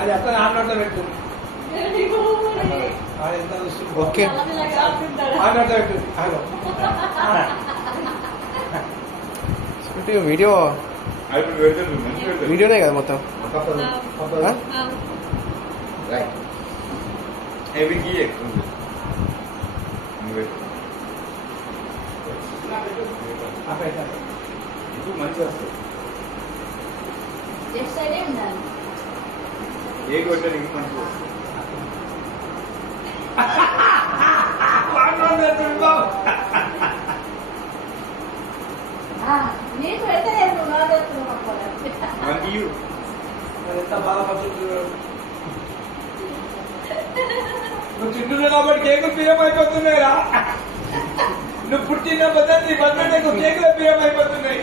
అది అట్లా ఆనోట్లో పెట్టు. ఓకే ఆనోట్లో పెట్టు. వీడియో వీడియోనే కదా మొత్తం. మంచిగా వస్తుంది. ఏ కొట్టారు ఇంక మంచిగా వస్తుంది. నువ్వు తింటున్నావు కాబట్టి కేకులు ప్రియం అయిపోతున్నాయిరా. నువ్వు పుట్టిన పద్ధతి నీకు కేకులు ప్రియం అయిపోతున్నాయి.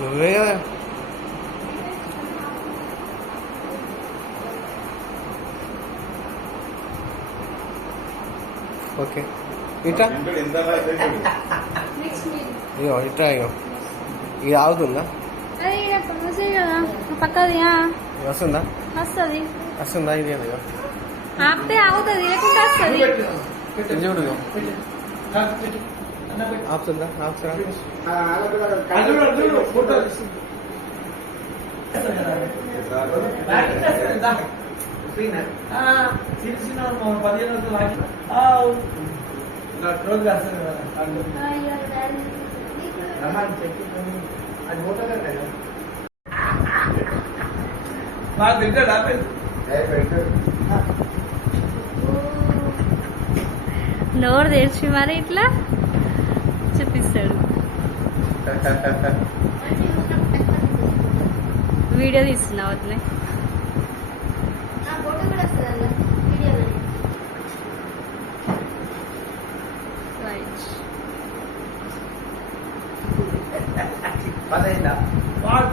నువ్వే కదా. ఓకే ఇట్లా ఇగో ఇట్లా ఇగో ఇది ఆగుతుందా? పక్కది వస్తుందా? వస్తుంది వస్తుందా? ఇది ఇగో ఆపితే ఆగుతుంది, లేకుంటే వస్తుంది. చూడు ఆపుతుందా? ఆపుతుందా? నోరు తెరిచి మరి ఇట్లా చూపిస్తాడు. వీడియో తీస్తున్నావు అట్లే.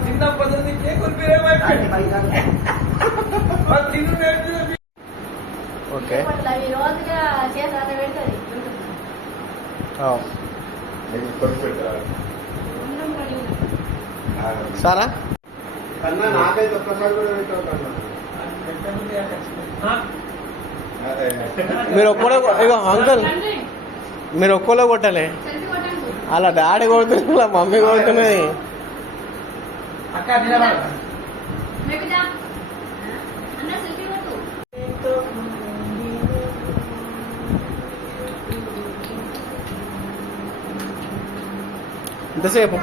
చిన్న పద్ధతి ఓకే సారా నాకైతే ఒక్కసారి కూడా పెట్టావు. మీరు ఒక్కడే ఇగో అంకుల్ మీరు ఒక్కలో కొట్టాలి. అలా డాడీ కొడుతున్నా మమ్మీ కొడుతున్నది. ఎంతసేపు